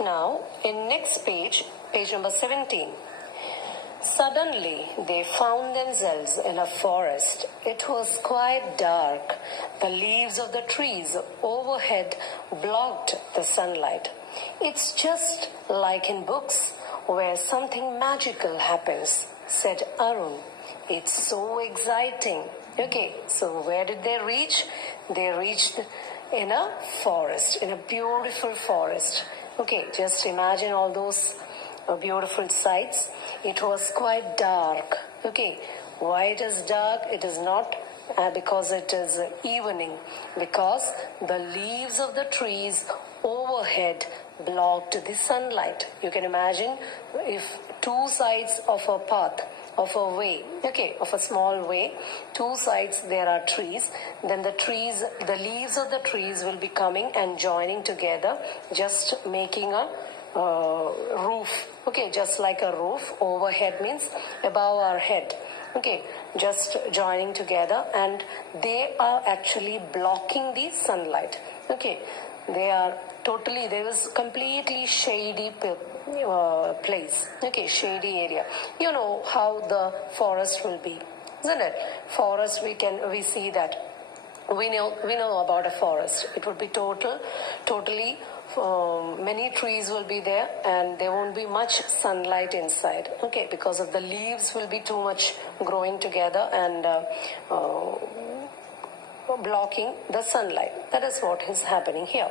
Now, in next page, page number 17. Suddenly, they found themselves in a forest. It was quite dark. The leaves of the trees overhead blocked the sunlight. It's just like in books where something magical happens, said Arun. It's so exciting. Okay, so where did they reach? They reached in a forest, in a beautiful forest. Okay, just imagine all those beautiful sights. It was quite dark. Okay, why it is dark? It is not because it is evening, because the leaves of the trees overhead blocked the sunlight. You can imagine if two sides of a path, of a way, okay, of a small way, two sides there are trees, then the leaves of the trees will be coming and joining together, just making a roof. Okay, just like a roof. Overhead means above our head. Okay, just joining together, and they are actually blocking the sunlight. Okay, there was completely shady place. Okay, shady area. You know how the forest will be, isn't it? Forest, we see that. We know about a forest. It would be totally many trees will be there, and there won't be much sunlight inside. Okay, because of the leaves will be too much growing together and blocking the sunlight. That is what is happening here.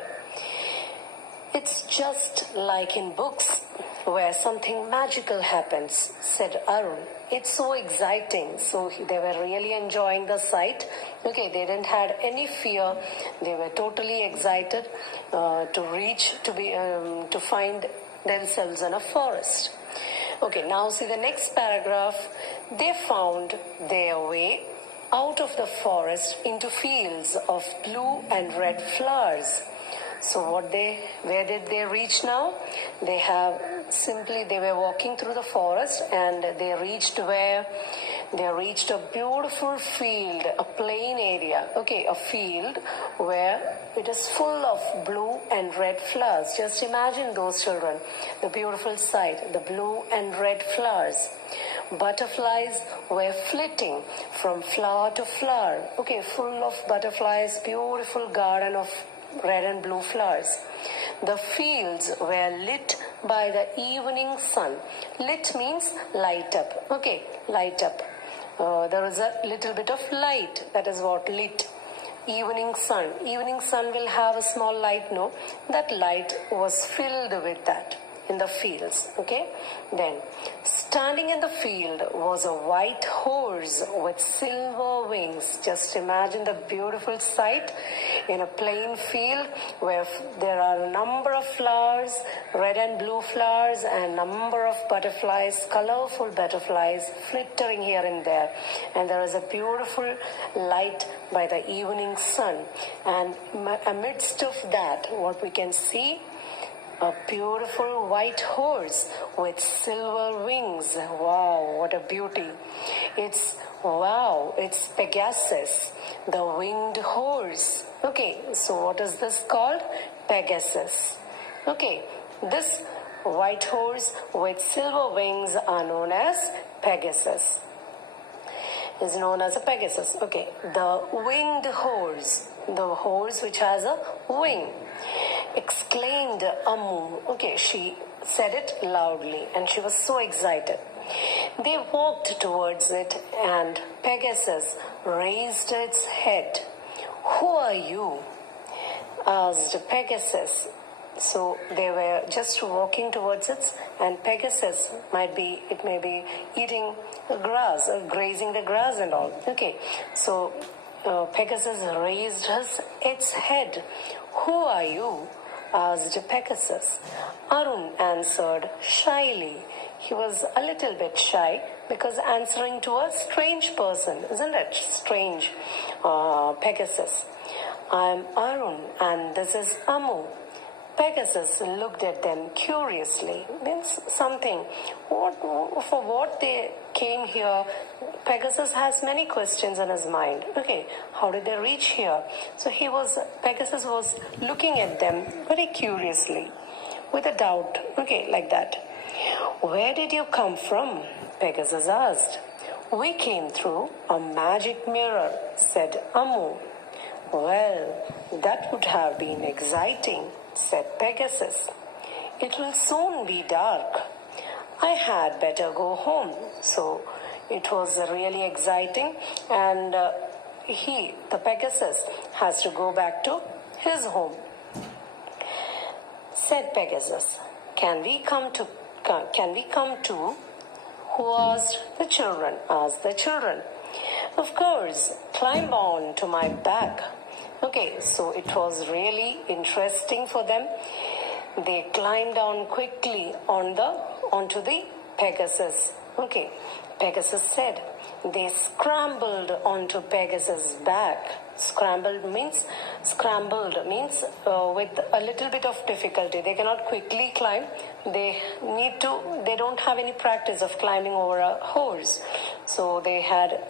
It's just like in books where something magical happens, said Arun. It's so exciting. So they were really enjoying the sight. Okay, they didn't had any fear. They were totally excited to find themselves in a forest. Okay, now see the next paragraph. They found their way out of the forest into fields of blue and red flowers. So where did they reach now? They were walking through the forest, and they reached a beautiful field, a plain area. Okay, a field where it is full of blue and red flowers. Just imagine those children, the beautiful sight, the blue and red flowers. Butterflies were flitting from flower to flower. Okay, full of butterflies, beautiful garden of red and blue flowers. The fields were lit by the evening sun. Lit means light up. Okay, light up. There is a little bit of light. That is what lit. Evening sun. Evening sun will have a small light, no? That light was filled with that in the fields. Okay, then standing in the field was a white horse with silver wings. Just imagine the beautiful sight in a plain field where there are a number of flowers, red and blue flowers, and number of butterflies, colorful butterflies flittering here and there, and there is a beautiful light by the evening sun, and amidst of that, what we can see, a beautiful white horse with silver wings. Wow, what a beauty. It's Pegasus, the winged horse. Okay, so what is this called? Pegasus. Okay, this white horse with silver wings are known as Pegasus. Is known as a Pegasus. Okay, the winged horse, the horse which has a wing, exclaimed Amu. Okay, she said it loudly, and she was so excited. They walked towards it, and Pegasus raised its head. "Who are you?" asked Pegasus. So they were just walking towards it, and Pegasus may be eating grass or grazing the grass and all. Okay, so Pegasus raised its head. "Who are you?" asked Pegasus. Arun answered shyly. He was a little bit shy because answering to a strange person, isn't it? Strange. Pegasus. "I'm Arun, and this is Amu." Pegasus looked at them curiously. Means something. For what they came here? Pegasus has many questions in his mind. Okay, how did they reach here? So Pegasus was looking at them very curiously. with a doubt, okay, like that. Where did you come from? Pegasus asked. We came through a magic mirror, said Amu. Well, that would have been exciting, said Pegasus. It will soon be dark. I had better go home. So it was really exciting, and the Pegasus, has to go back to his home. Said Pegasus, Can we come too? Who asked the children? Asked the children. Of course, climb on to my back. Okay, so it was really interesting for them. They climbed down quickly onto the Pegasus. Okay, Pegasus said. They scrambled onto Pegasus' back. Scrambled means with a little bit of difficulty. They cannot quickly climb. They don't have any practice of climbing over a horse. So they had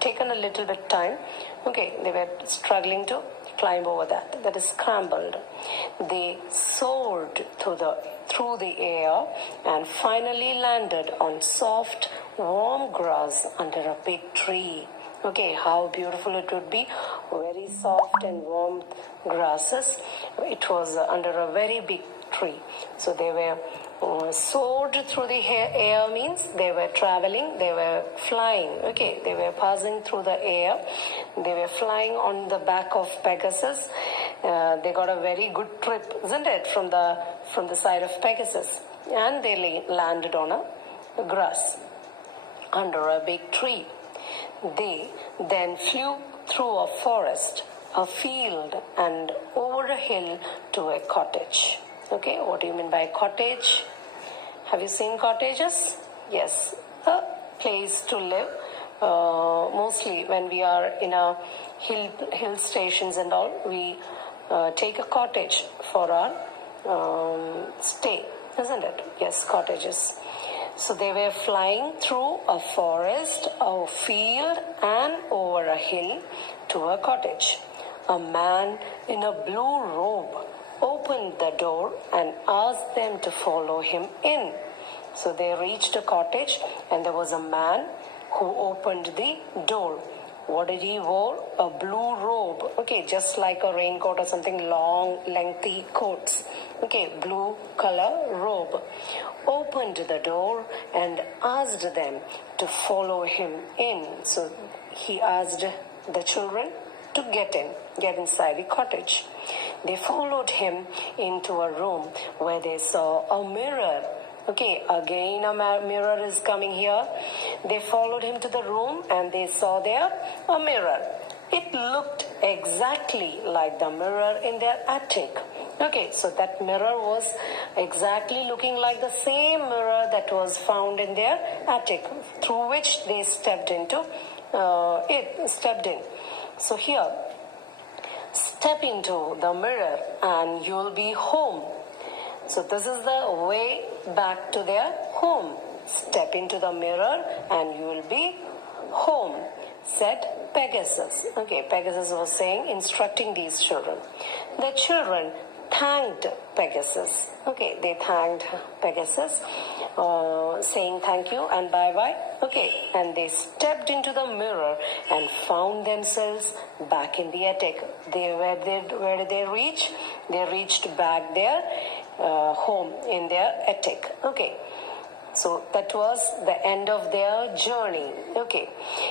taken a little bit time. Okay, they were struggling to climb over that. That is scrambled. They soared through the air and finally landed on soft, warm grass under a big tree. Okay, how beautiful it would be. Very soft and warm grasses. It was under a very big tree. So they were soared through the air means they were traveling, they were flying. Okay, they were passing through the air. They were flying on the back of Pegasus. They got a very good trip, isn't it, from the side of Pegasus. And they landed on a grass under a big tree. They then flew through a forest, a field, and over a hill to a cottage. Okay, what do you mean by cottage? Have you seen cottages? Yes, a place to live. Mostly when we are in a hill stations and all, we take a cottage for our stay, isn't it? Yes, cottages. So they were flying through a forest, a field, and over a hill to a cottage. A man in a blue robe opened the door and asked them to follow him in. So they reached a cottage and there was a man who opened the door. What did he wear? A blue robe. Okay, just like a raincoat or something, long, lengthy coats. Okay, blue color robe. Opened the door and asked them to follow him in. So he asked the children to get inside the cottage. They followed him into a room where they saw a mirror. Okay, again a mirror is coming here. They followed him to the room and they saw there a mirror. It looked exactly like the mirror in their attic. Okay, so that mirror was exactly looking like the same mirror that was found in their attic, through which they stepped in. So here, step into the mirror and you'll be home. So this is the way back to their home. Step into the mirror and you will be home, said Pegasus. Okay, Pegasus was instructing these children. The children thanked Pegasus. Okay, they thanked Pegasus, saying thank you and bye-bye. Okay, and they stepped into the mirror and found themselves back in the attic. Where did they reach? They reached back their home in their attic. Okay. So that was the end of their journey. Okay.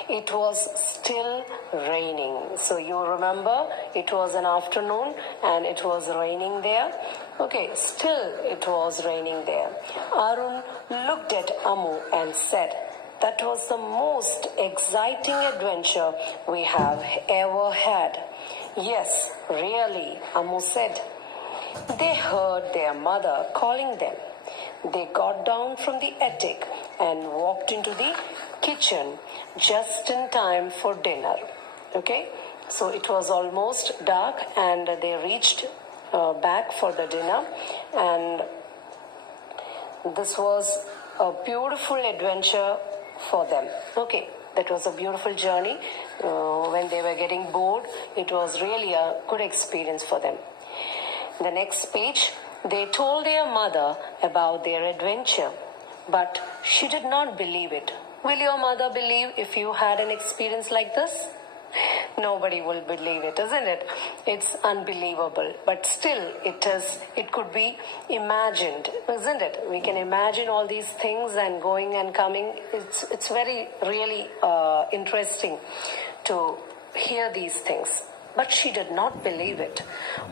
It was still raining. So you remember it was an afternoon and it was raining there. Okay. Still it was raining there. Arun looked at Amu and said, "That was the most exciting adventure we have ever had." "Yes, really," Amu said. They heard their mother calling them. They got down from the attic and walked into the kitchen just in time for dinner. Okay, so it was almost dark and they reached back for the dinner, and this was a beautiful adventure for them. Okay, that was a beautiful journey. When they were getting bored, it was really a good experience for them. The next page, They told their mother about their adventure, but she did not believe it. Will your mother believe if you had an experience like this? Nobody will believe it, isn't it? It's unbelievable, but still it could be imagined, isn't it? We can imagine all these things and going and coming. It's very really interesting to hear these things. But she did not believe it.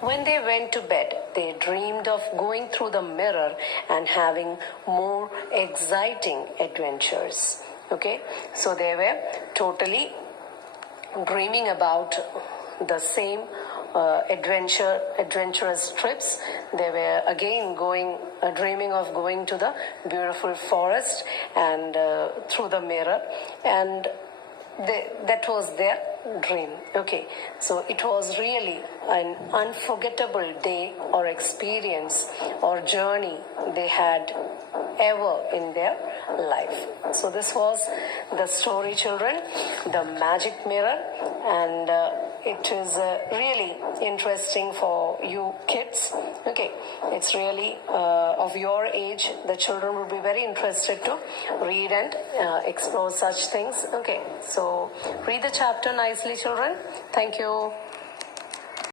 When they went to bed, they dreamed of going through the mirror and having more exciting adventures. Okay, so they were totally dreaming about the same adventurous trips. They were again dreaming of going to the beautiful forest and through the mirror, and that was their dream. Okay, so it was really an unforgettable day or experience or journey they had ever in their life. So this was the story, children, the magic mirror, and it is really interesting for you kids. Okay, it's really of your age. The children will be very interested to read and explore such things. Okay, so read the chapter nicely, children. Thank you.